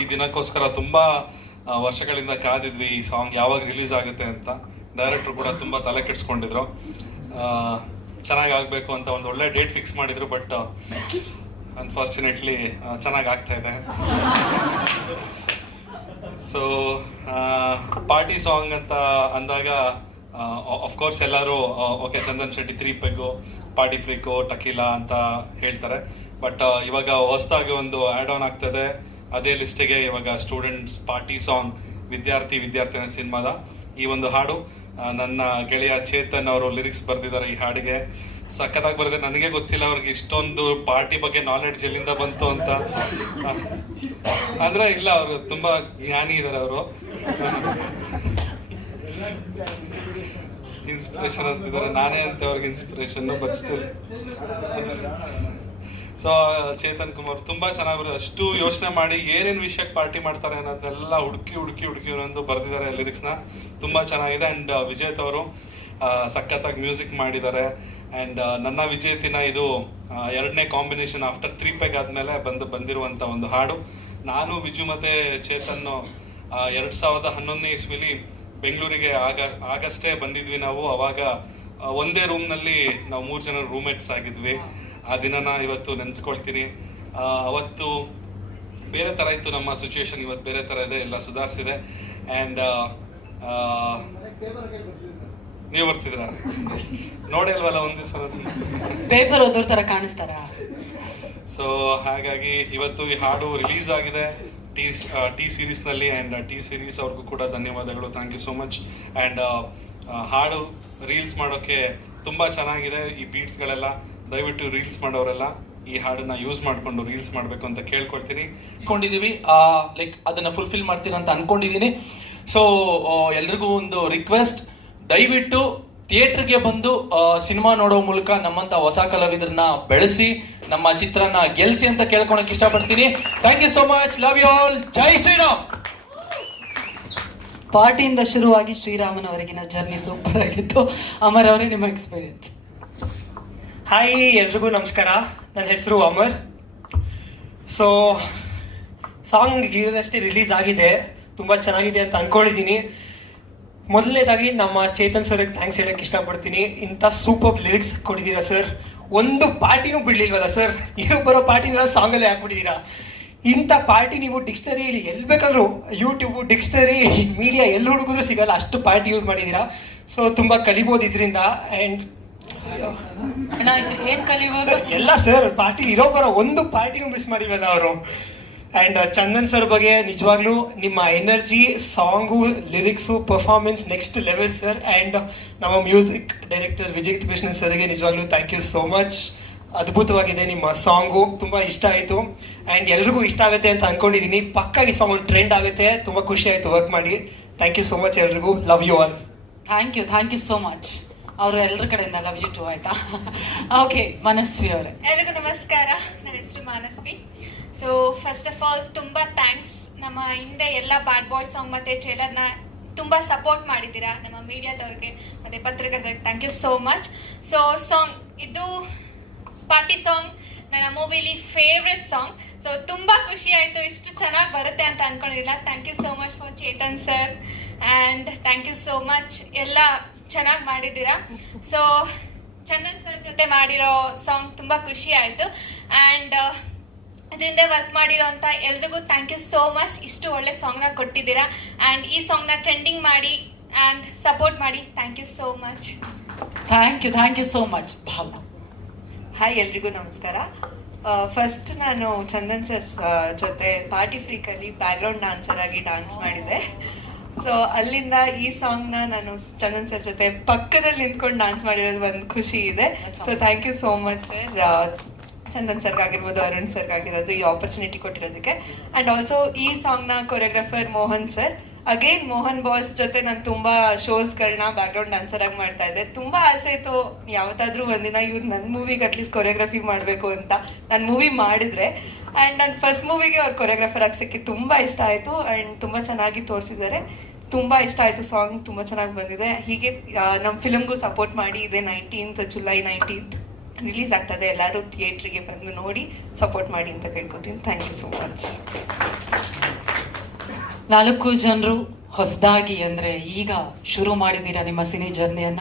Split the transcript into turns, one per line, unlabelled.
ಈ ದಿನಕ್ಕೋಸ್ಕರ ತುಂಬಾ ವರ್ಷಗಳಿಂದ ಕಾದಿದ್ವಿ ಈ ಸಾಂಗ್ ಯಾವಾಗ ರಿಲೀಸ್ ಆಗುತ್ತೆ ಅಂತ. ಡೈರೆಕ್ಟರ್ ಕೂಡ ತುಂಬಾ ತಲೆ ಕೆಡಿಸ್ಕೊಂಡಿದ್ರು. ಚೆನ್ನಾಗಿ ಆಗ್ಬೇಕು ಅಂತ ಒಂದು ಒಳ್ಳೆ ಡೇಟ್ ಫಿಕ್ಸ್ ಮಾಡಿದ್ರು, ಬಟ್ ಅನ್ಫಾರ್ಚುನೇಟ್ಲಿ ಚೆನ್ನಾಗಿ ಆಗ್ತಾ ಇದೆ. ಸೊ ಪಾರ್ಟಿ ಸಾಂಗ್ ಅಂತ ಅಂದಾಗ ಕೋರ್ಸ್ ಎಲ್ಲರೂ okay Chandan Shetty, three peg, party freak, tequila ಅಂತ ಹೇಳ್ತಾರೆ. ಬಟ್ ಇವಾಗ ಹೊಸದಾಗಿ ಒಂದು ಆ್ಯಡ್ ಆನ್ ಆಗ್ತದೆ ಅದೇ ಲಿಸ್ಟಿಗೆ ಇವಾಗ ಸ್ಟೂಡೆಂಟ್ಸ್ ಪಾರ್ಟಿ ಸಾಂಗ್ ವಿದ್ಯಾರ್ಥಿ ವಿದ್ಯಾರ್ಥಿನ ಸಿನಿಮಾದ ಈ ಒಂದು ಹಾಡು. ನನ್ನ ಗೆಳೆಯ ಚೇತನ್ ಅವರು ಲಿರಿಕ್ಸ್ ಬರೆದಿದ್ದಾರೆ ಈ ಹಾಡಿಗೆ. ಸಖತ್ತಾಗಿ ಬರೆದಿದೆ ನನಗೆ ಗೊತ್ತಿಲ್ಲ, ಅವ್ರಿಗೆ ಇಷ್ಟೊಂದು ಪಾರ್ಟಿ ಬಗ್ಗೆ ನಾಲೆಡ್ಜ್ ಎಲ್ಲಿಂದ ಬಂತು ಅಂತ. ಅಂದ್ರೆ ಇಲ್ಲ, ಅವರು ತುಂಬಾ ಜ್ಞಾನಿ ಇದಾರೆ ಅವರು. ಇನ್ಸ್ಪಿರೇಷನ್ ಅಂತಿದ್ದಾರೆ. ನಾನೇ ಅಂತ ಅವ್ರಿಗೆ inspiration but so Chetan Kumar ತುಂಬಾ ಚೆನ್ನಾಗಿ ಅಷ್ಟು ಯೋಚನೆ ಮಾಡಿ ಏನೇನು ವಿಷಯಕ್ಕೆ ಪಾರ್ಟಿ ಮಾಡ್ತಾರೆ ಅನ್ನೋದೆಲ್ಲ ಹುಡುಕಿ ಹುಡುಕಿ ಹುಡುಕಿ ಒಂದು ಬರೆದಿದ್ದಾರೆ ಲಿರಿಕ್ಸ್ನ ತುಂಬಾ ಚೆನ್ನಾಗಿದೆ ಅಂಡ್ ವಿಜೇತ್ ಅವರು ಸಖತ್ತಾಗಿ ಮ್ಯೂಸಿಕ್ ಮಾಡಿದ್ದಾರೆ. ಅಂಡ್ ನನ್ನ ವಿಜೇತಿನ ಇದು ಎರಡನೇ ಕಾಂಬಿನೇಷನ್ ಆಫ್ಟರ್ ತ್ರೀ ಪೆಗ್ ಆದ್ಮೇಲೆ ಬಂದು ಬಂದಿರುವಂತ ಒಂದು ಹಾಡು. ನಾನು, ವಿಜು ಮತ್ತೆ ಚೇತನ್ ಎರಡ್ ಸಾವಿರದ ಹನ್ನೊಂದನೇ ಇಸ್ವಿಲಿ ಬೆಂಗಳೂರಿಗೆ ಆಗ, ಆಗಷ್ಟೇ ಬಂದಿದ್ವಿ ನಾವು. ಅವಾಗ ಒಂದೇ ರೂಮ್ನಲ್ಲಿ ನಾವು ಮೂರು ಜನ ರೂಮ್ಮೇಟ್ಸ್ ಆಗಿದ್ವಿ. ಆ ದಿನನ ಇವತ್ತು ನೆನೆಸ್ಕೊಳ್ತೀನಿ. ಅವತ್ತು ಬೇರೆ ತರ ಇತ್ತು ನಮ್ಮ ಸಿಚುವೇಶನ್ ಇವತ್ತು ಬೇರೆ ತರ ಇದೆ ಎಲ್ಲ ಸುಧಾರಿಸಿದೆ. ಅಂಡ್ ನೀವು ಬರ್ತಿದ್ರ ನೋಡಿಲ್ವಲ್ಲ ಒಂದು ಒಂದ್ ದಿವಸ
ಪೇಪರ್ ಓದೋರ್ ತರ ಕಾಣಿಸ್ತಾರ?
ಸೊ ಹಾಗಾಗಿ ಇವತ್ತು ಈ ಹಾಡು ರಿಲೀಸ್ ಆಗಿದೆ ಟಿ ಟಿ ಸೀರೀಸ್ನಲ್ಲಿ ಅಂಡ್ ಟಿ ಸೀರೀಸ್ ಅವ್ರಿಗೂ ಕೂಡ ಧನ್ಯವಾದಗಳು. Thank you so much and ಹಾಡು ರೀಲ್ಸ್ ಮಾಡೋಕೆ ತುಂಬಾ ಚೆನ್ನಾಗಿದೆ ಈ ಬೀಟ್ಸ್ ಗಳೆಲ್ಲ. ದಯವಿಟ್ಟು ರೀಲ್ಸ್ ಮಾಡೋರೆಲ್ಲ ಈ ಹಾಡನ್ನ ಯೂಸ್ ಮಾಡಿಕೊಂಡು ರೀಲ್ಸ್ ಮಾಡಬೇಕು ಅಂತ ಕೇಳ್ಕೊಳ್ತೀನಿ.
ಅನ್ಕೊಂಡಿದೀವಿ ಲೈಕ್ ಅದನ್ನ ಫುಲ್ಫಿಲ್ ಮಾಡ್ತೀರ ಅಂತ ಅನ್ಕೊಂಡಿದೀನಿ. ಸೊ ಎಲ್ರಿಗೂ ಒಂದು ರಿಕ್ವೆಸ್ಟ್ ದಯವಿಟ್ಟು ಥಿಯೇಟರ್ಗೆ ಬಂದು ಸಿನಿಮಾ ನೋಡೋ ಮೂಲಕ ನಮ್ಮಂತ ಹೊಸ ಕಲಾವಿದರನ್ನ ಬೆಳೆಸಿ, ನಮ್ಮ ಚಿತ್ರನ ಗೆಲ್ಸಿ ಅಂತ ಕೇಳ್ಕೊಳಕ್ ಇಷ್ಟಪಡ್ತೀನಿ. Thank you so much love you all Jai Shriram
ಪಾರ್ಟಿಯಿಂದ ಶುರುವಾಗಿ ಶ್ರೀರಾಮನವರೆಗಿನ ಜರ್ನಿ ಸೂಪರ್ ಆಗಿತ್ತು. ಅಮರ್ ಅವರೇ ನಿಮ್ಮ ಎಕ್ಸ್ಪೀರಿಯನ್ಸ್
ಹಾಯ್ ಎಲ್ರಿಗೂ ನಮಸ್ಕಾರ. ನನ್ನ ಹೆಸರು ಅಮರ್. ಸೊ ಸಾಂಗ್ ಈಗಷ್ಟೇ ರಿಲೀಸ್ ಆಗಿದೆ. ತುಂಬ ಚೆನ್ನಾಗಿದೆ ಅಂತ ಅಂದ್ಕೊಂಡಿದ್ದೀನಿ ಮೊದಲನೇದಾಗಿ ನಮ್ಮ ಚೇತನ್ ಸರ್ಗೆ ಥ್ಯಾಂಕ್ಸ್ ಹೇಳಕ್ಕೆ ಇಷ್ಟಪಡ್ತೀನಿ. ಇಂಥ ಸೂಪರ್ ಲಿರಿಕ್ಸ್ ಕೊಟ್ಟಿದ್ದೀರಾ ಸರ್ ಒಂದು ಪಾರ್ಟಿನೂ ಬಿಡ್ಲಿಲ್ವಲ್ಲ ಸರ್ ಇರೋ ಬರೋ ಪಾರ್ಟಿನೆಲ್ಲ ಸಾಂಗಲ್ಲೇ ಹಾಕ್ಬಿಟ್ಟಿದ್ದೀರಾ? ಇಂಥ ಪಾರ್ಟಿ ನೀವು ಡಿಕ್ಷನರಿಯಲ್ಲಿ ಎಲ್ಲಿ ಬೇಕಾದರೂ ಯೂಟ್ಯೂಬು ಡಿಕ್ಷನರಿ ಮೀಡಿಯಾ ಎಲ್ಲಿ ಹುಡುಗಿದ್ರು ಸಿಗಲ್ಲ. ಅಷ್ಟು ಪಾರ್ಟಿ ಯೂಸ್ ಮಾಡಿದ್ದೀರಾ? ಸೊ ತುಂಬ ಕಲಿಬೋದು ಇದರಿಂದ. ಆ್ಯಂಡ್
ಏನ್ ಕಲಿಬೋದು
ಸರ್, ಎಲ್ಲ ಸರ್ ಪಾರ್ಟಿ ಇರೋ ಬರೋ ಒಂದು ಪಾರ್ಟಿನೂ ಮಿಸ್ ಮಾಡಿವಲ್ಲ ಅವರು. ಅಂಡ್ ಚಂದನ್ ಸರ್ ಬಗ್ಗೆ ನಿಜವಾಗ್ಲೂ ನಿಮ್ಮ energy song lyrics performance next level sir and ನಮ್ಮ ಮ್ಯೂಸಿಕ್ ಡೈರೆಕ್ಟರ್ ವಿಜಯ್ ಕೃಷ್ಣನ್ ಸರ್ಗೆ ನಿಜವಾಗ್ಲೂ ಥ್ಯಾಂಕ್ ಯು ಸೋ ಮಚ್ ಅದ್ಭುತವಾಗಿದೆ ನಿಮ್ಮ ಸಾಂಗು ತುಂಬ ಇಷ್ಟ ಆಯಿತು. ಆ್ಯಂಡ್ ಎಲ್ರಿಗೂ ಇಷ್ಟ ಆಗುತ್ತೆ ಅಂತ ಅನ್ಕೊಂಡಿದ್ದೀನಿ ಪಕ್ಕ ಈ ಸಾಂಗ್ ಟ್ರೆಂಡ್ ಆಗುತ್ತೆ. ತುಂಬ ಖುಷಿ ಆಯಿತು ವರ್ಕ್ ಮಾಡಿ. ಥ್ಯಾಂಕ್ ಯು ಸೋ ಮಚ್ ಎಲ್ರಿಗೂ. Love you all
thank you thank you so much ಅವರು ಎಲ್ಲರ ಕಡೆಯಿಂದ ಲವ್ ಯು ಟು ಆಯ್ತಾ? ಓಕೆ ಮನಸ್ವಿ ಅವರೇ.
ಎಲ್ರಿಗೂ ನಮಸ್ಕಾರ. ನನ್ನ ಹೆಸರು Manasvi. So first of all ತುಂಬ ಥ್ಯಾಂಕ್ಸ್ ನಮ್ಮ ಹಿಂದೆ ಎಲ್ಲ ಬ್ಯಾಡ್ ಬಾಯ್ ಸಾಂಗ್ ಮತ್ತೆ ಟ್ರೇಲರ್ನ ತುಂಬ ಸಪೋರ್ಟ್ ಮಾಡಿದ್ದೀರಾ? ನಮ್ಮ ಮೀಡಿಯಾದವ್ರಿಗೆ, ಮತ್ತೆ ಪತ್ರಕರ್ತರಿಗೆ. Thank you so much so song ಇದು ಪಾರ್ಟಿ ಸಾಂಗ್ ನನ್ನ ಮೂವಿಲಿ ಫೇವ್ರೆಟ್ ಸಾಂಗ್ ಸೊ ತುಂಬ ಖುಷಿ ಆಯ್ತು. ಇಷ್ಟು ಚೆನ್ನಾಗಿ ಬರುತ್ತೆ ಅಂತ ಅನ್ಕೊಂಡಿಲ್ಲ. Thank you so much for Chetan sir and thank you so much ಎಲ್ಲ ಚೆನ್ನಾಗಿ ಮಾಡಿದ್ದೀರಾ? ಸೊ ಚಂದನ್ ಸರ್ ಜೊತೆ ಮಾಡಿರೋ ಸಾಂಗ್ ತುಂಬ ಖುಷಿ ಆಯಿತು. ಆ್ಯಂಡ್ ಇದರಿಂದ ವರ್ಕ್ ಮಾಡಿರೋಂಥ ಎಲ್ರಿಗೂ ಥ್ಯಾಂಕ್ ಯು ಸೋ ಮಚ್ ಇಷ್ಟು ಒಳ್ಳೆ ಸಾಂಗ್ನ ಕೊಟ್ಟಿದ್ದೀರಾ. ಆ್ಯಂಡ್ ಈ ಸಾಂಗ್ನ ಟ್ರೆಂಡಿಂಗ್ ಮಾಡಿ ಆ್ಯಂಡ್ ಸಪೋರ್ಟ್ ಮಾಡಿ. Thank you so much
thank you thank you so much Bhavana
hi ಎಲ್ರಿಗೂ ನಮಸ್ಕಾರ. ಫಸ್ಟ್ ನಾನು ಚಂದನ್ ಸರ್ ಜೊತೆ ಪಾರ್ಟಿ ಫ್ರೀಕಲ್ಲಿ ಬ್ಯಾಕ್ಗ್ರೌಂಡ್ ಡಾನ್ಸರ್ ಆಗಿ ಡಾನ್ಸ್ ಮಾಡಿದೆ. ಸೊ ಅಲ್ಲಿಂದ ಈ ಸಾಂಗ್ನ ನಾನು ಚಂದನ್ ಸರ್ ಜೊತೆ ಪಕ್ಕದಲ್ಲಿ ನಿಂತ್ಕೊಂಡು ಡಾನ್ಸ್ ಮಾಡಿರೋದು ಒಂದು ಖುಷಿ ಇದೆ. So thank you so much sir Chandan ಸರ್ಗಾಗಿರ್ಬೋದು Arun ಸರ್ಗಾಗಿರೋದು ಈ ಆಪರ್ಚುನಿಟಿ ಕೊಟ್ಟಿರೋದಕ್ಕೆ. ಅಂಡ್ ಆಲ್ಸೋ ಈ ಸಾಂಗ್ನ choreographer Mohan sir again Mohan boss ಜೊತೆ ನಾನು ತುಂಬಾ ಶೋಸ್ಗಳನ್ನ ಬ್ಯಾಕ್ಗ್ರೌಂಡ್ ಡಾನ್ಸರ್ ಆಗಿ ಮಾಡ್ತಾ ಇದ್ದೆ. ತುಂಬಾ ಆಸೆ ಇತ್ತು ಯಾವತ್ತಾದ್ರೂ ಒಂದಿನ ಇವ್ರು ನನ್ನ ಮೂವಿಗೆ ಅಟ್ಲೀಸ್ಟ್ ಕೊರಿಯೋಗ್ರಫಿ ಮಾಡಬೇಕು ಅಂತ ನನ್ನ ಮೂವಿ ಮಾಡಿದ್ರೆ. ಆ್ಯಂಡ್ ನನ್ನ ಫಸ್ಟ್ ಮೂವಿಗೆ ಅವ್ರು ಕೊರಿಯೋಗ್ರಫರ್ ಆಗಿ ಸಿಕ್ಕಿ ತುಂಬ ಇಷ್ಟ ಆಯಿತು ಆ್ಯಂಡ್ ತುಂಬ ಚೆನ್ನಾಗಿ ತೋರಿಸಿದ್ದಾರೆ. ತುಂಬ ಇಷ್ಟ ಆಯಿತು ಸಾಂಗ್ ತುಂಬ ಚೆನ್ನಾಗಿ ಬಂದಿದೆ. ಹೀಗೆ ನಮ್ಮ ಫಿಲಮ್ಗೂ ಸಪೋರ್ಟ್ ಮಾಡಿ ಇದೆ ನೈನ್ಟೀನ್ತ್ ಜುಲೈ ನೈನ್ಟೀನ್ತ್ ರಿಲೀಸ್ ಆಗ್ತದೆ. ಎಲ್ಲರೂ ಥಿಯೇಟ್ರಿಗೆ ಬಂದು ನೋಡಿ ಸಪೋರ್ಟ್ ಮಾಡಿ ಅಂತ ಕೇಳ್ಕೊತೀನಿ. ಥ್ಯಾಂಕ್ ಯು ಸೋ ಮಚ್
ನಾಲ್ಕು ಜನರು ಹೊಸದಾಗಿ ಅಂದ್ರೆ ಈಗ ಶುರು ಮಾಡಿದ್ದೀರಾ ನಿಮ್ಮ ಸಿನಿ ಜರ್ನಿಯನ್ನ?